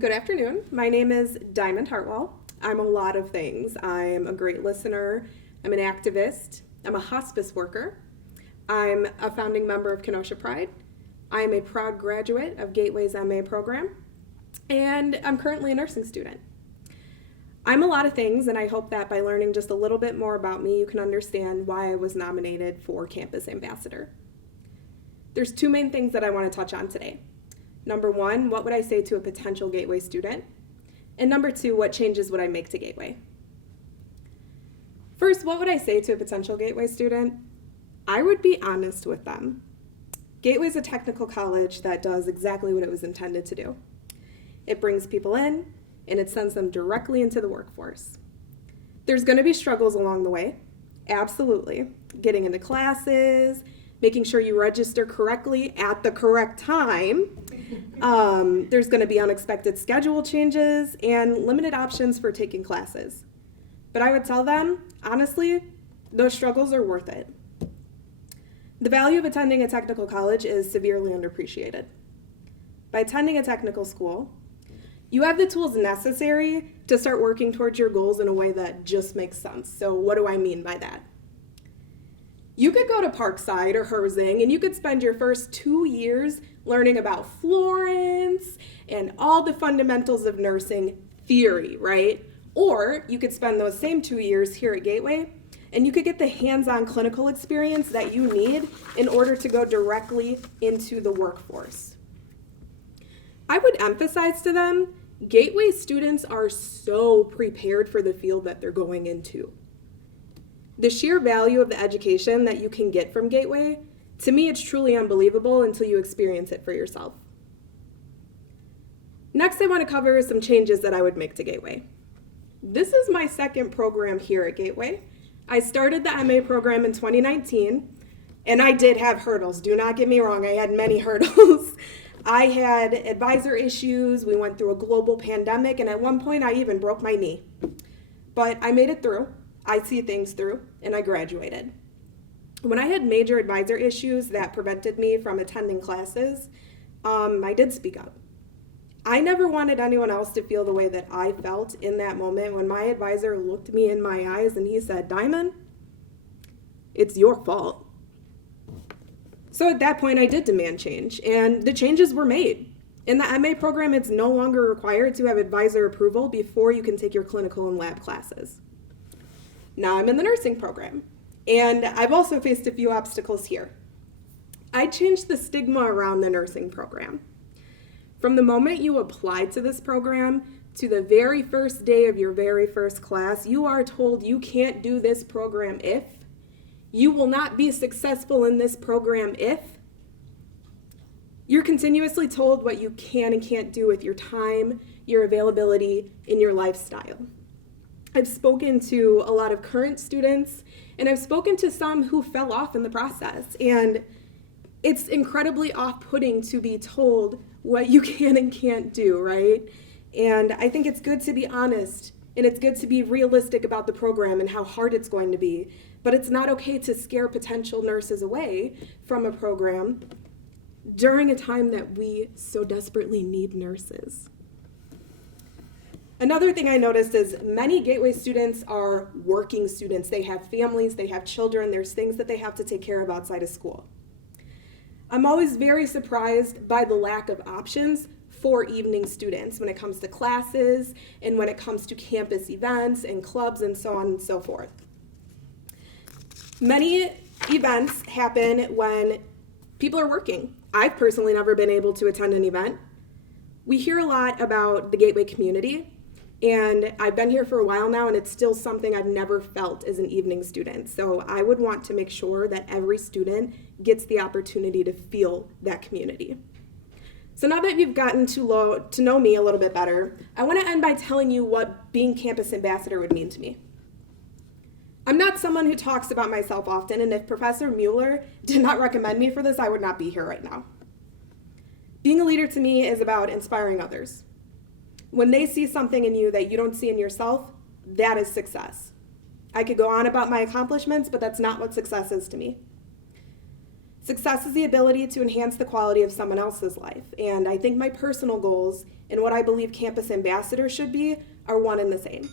Good afternoon. My name is Diamond Hartwell. I'm a lot of things. I'm a great listener. I'm an activist. I'm a hospice worker. I'm a founding member of Kenosha Pride. I am a proud graduate of Gateway's MA program. And I'm currently a nursing student. I'm a lot of things, and I hope that by learning just a little bit more about me, you can understand why I was nominated for Campus Ambassador. There's two main things that I want to touch on today. Number one, what would I say to a potential Gateway student? And number two, what changes would I make to Gateway? First, what would I say to a potential Gateway student? I would be honest with them. Gateway is a technical college that does exactly what it was intended to do. It brings people in, and it sends them directly into the workforce. There's going to be struggles along the way, absolutely. Getting into classes, making sure you register correctly at the correct time. There's going to be unexpected schedule changes and limited options for taking classes. But I would tell them, honestly, those struggles are worth it. The value of attending a technical college is severely underappreciated. By attending a technical school, you have the tools necessary to start working towards your goals in a way that just makes sense. So what do I mean by that? You could go to Parkside or Herzing and you could spend your first 2 years learning about Florence and all the fundamentals of nursing theory, right? Or you could spend those same 2 years here at Gateway and you could get the hands-on clinical experience that you need in order to go directly into the workforce. I would emphasize to them, Gateway students are so prepared for the field that they're going into. The sheer value of the education that you can get from Gateway, to me, it's truly unbelievable until you experience it for yourself. Next, I want to cover some changes that I would make to Gateway. This is my second program here at Gateway. I started the MA program in 2019, and I did have hurdles. Do not get me wrong, I had many hurdles. I had advisor issues, we went through a global pandemic, and at one point I even broke my knee. But I made it through. I see things through, and I graduated. When I had major advisor issues that prevented me from attending classes, I did speak up. I never wanted anyone else to feel the way that I felt in that moment when my advisor looked me in my eyes and he said, "Diamond, it's your fault." So at that point, I did demand change, and the changes were made. In the MA program, it's no longer required to have advisor approval before you can take your clinical and lab classes. Now I'm in the nursing program, and I've also faced a few obstacles here. I changed the stigma around the nursing program. From the moment you apply to this program to the very first day of your very first class, you are told you can't do this program if, you will not be successful in this program if. You're continuously told what you can and can't do with your time, your availability, and your lifestyle. I've spoken to a lot of current students, and I've spoken to some who fell off in the process, and it's incredibly off-putting to be told what you can and can't do, right? And I think it's good to be honest, and it's good to be realistic about the program and how hard it's going to be, but it's not okay to scare potential nurses away from a program during a time that we so desperately need nurses. Another thing I noticed is many Gateway students are working students. They have families, they have children, there's things that they have to take care of outside of school. I'm always very surprised by the lack of options for evening students when it comes to classes and when it comes to campus events and clubs and so on and so forth. Many events happen when people are working. I've personally never been able to attend an event. We hear a lot about the Gateway community, and I've been here for a while now, and it's still something I've never felt as an evening student. So I would want to make sure that every student gets the opportunity to feel that community. So now that you've gotten to know me a little bit better, I want to end by telling you what being campus ambassador would mean to me. I'm not someone who talks about myself often, and if Professor Mueller did not recommend me for this, I would not be here right now. Being a leader to me is about inspiring others. When they see something in you that you don't see in yourself, that is success. I could go on about my accomplishments, but that's not what success is to me. Success is the ability to enhance the quality of someone else's life, and I think my personal goals and what I believe campus ambassador should be are one and the same.